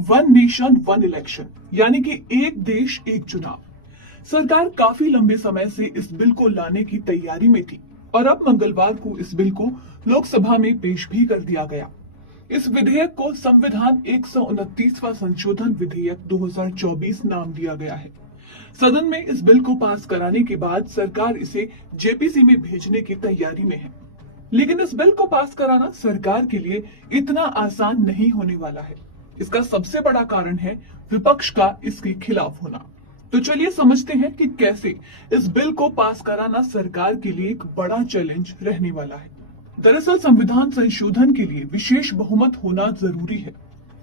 One nation one election, यानी कि एक देश एक चुनाव। सरकार काफी लंबे समय से इस बिल को लाने की तैयारी में थी और अब मंगलवार को इस बिल को लोकसभा में पेश भी कर दिया गया। इस विधेयक को संविधान 129वां संशोधन विधेयक 2024 नाम दिया गया है। सदन में इस बिल को पास कराने के बाद सरकार इसे जेपीसी में भेजने की तैयारी में है। लेकिन इस बिल को पास कराना सरकार के लिए इतना आसान नहीं होने वाला है। इसका सबसे बड़ा कारण है विपक्ष का इसके खिलाफ होना। तो चलिए समझते हैं कि कैसे इस बिल को पास कराना सरकार के लिए एक बड़ा चैलेंज रहने वाला है। दरअसल संविधान संशोधन के लिए विशेष बहुमत होना जरूरी है।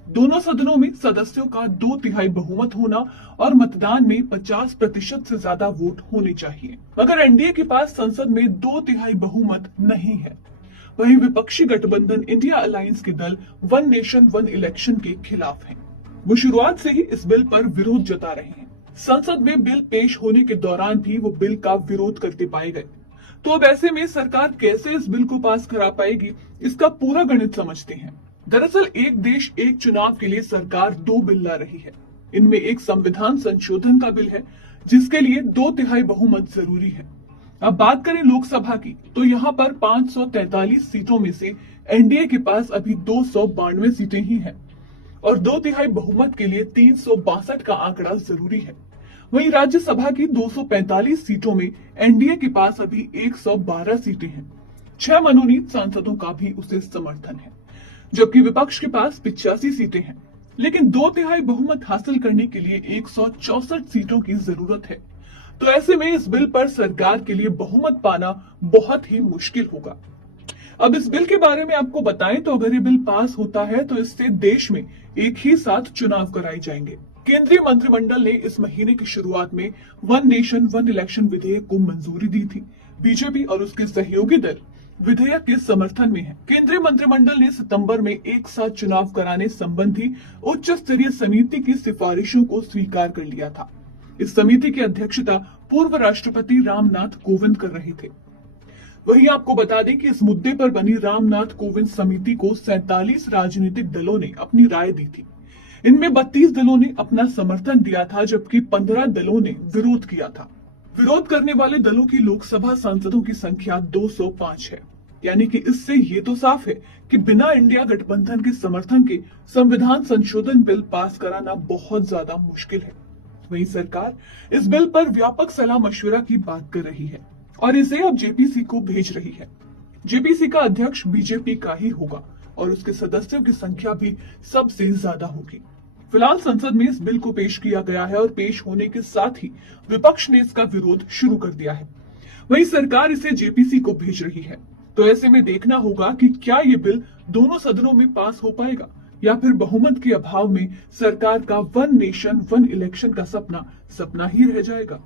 दोनों सदनों में सदस्यों का 2/3 बहुमत होना और मतदान में 50% से ज्यादा वोट होने चाहिए। मगर एनडीए के पास संसद में 2/3 बहुमत नहीं है। वहीं विपक्षी गठबंधन इंडिया अलायंस के दल वन नेशन वन इलेक्शन के खिलाफ हैं। वो शुरुआत से ही इस बिल पर विरोध जता रहे हैं। संसद में बिल पेश होने के दौरान भी वो बिल का विरोध करते पाए गए। तो अब ऐसे में सरकार कैसे इस बिल को पास करा पाएगी, इसका पूरा गणित समझते हैं। दरअसल एक देश एक चुनाव के लिए सरकार 2 बिल ला रही है। इनमें एक संविधान संशोधन का बिल है जिसके लिए 2/3 बहुमत जरूरी है। अब बात करें लोकसभा की, तो यहाँ पर 543 सीटों में से एनडीए के पास अभी 292 सीटें ही हैं और 2/3 बहुमत के लिए 362 का आंकड़ा जरूरी है। वहीं राज्यसभा की 245 सीटों में एनडीए के पास अभी 112 सीटें हैं। 6 मनोनीत सांसदों का भी उसे समर्थन है, जबकि विपक्ष के पास 85 सीटें हैं। लेकिन 2/3 बहुमत हासिल करने के लिए 164 सीटों की जरूरत है। तो ऐसे में इस बिल पर सरकार के लिए बहुमत पाना बहुत ही मुश्किल होगा। अब इस बिल के बारे में आपको बताएं तो अगर ये बिल पास होता है तो इससे देश में एक ही साथ चुनाव कराए जाएंगे। केंद्रीय मंत्रिमंडल ने इस महीने की शुरुआत में वन नेशन वन इलेक्शन विधेयक को मंजूरी दी थी। बीजेपी और उसके सहयोगी दल विधेयक के समर्थन में है। केंद्रीय मंत्रिमंडल ने सितंबर में एक साथ चुनाव कराने संबंधी उच्च स्तरीय समिति की सिफारिशों को स्वीकार कर लिया था। इस समिति की अध्यक्षता पूर्व राष्ट्रपति रामनाथ कोविंद कर रहे थे। वहीं आपको बता दें कि इस मुद्दे पर बनी रामनाथ कोविंद समिति को 47 राजनीतिक दलों ने अपनी राय दी थी। इनमें 32 दलों ने अपना समर्थन दिया था, जबकि 15 दलों ने विरोध किया था। विरोध करने वाले दलों की लोकसभा सांसदों की संख्या 205 है। यानी कि इससे ये तो साफ है कि बिना इंडिया गठबंधन के समर्थन के संविधान संशोधन बिल पास कराना बहुत ज्यादा मुश्किल है। वहीं सरकार इस बिल पर व्यापक सलाह मशविरा की बात कर रही है और इसे अब जेपीसी को भेज रही है। जेपीसी का अध्यक्ष बीजेपी का ही होगा और उसके सदस्यों की संख्या भी सबसे ज्यादा होगी। फिलहाल संसद में इस बिल को पेश किया गया है और पेश होने के साथ ही विपक्ष ने इसका विरोध शुरू कर दिया है। वहीं सरकार इसे जेपीसी को भेज रही है। तो ऐसे में देखना होगा कि क्या ये बिल दोनों सदनों में पास हो पाएगा या फिर बहुमत के अभाव में सरकार का वन नेशन वन इलेक्शन का सपना ही रह जाएगा।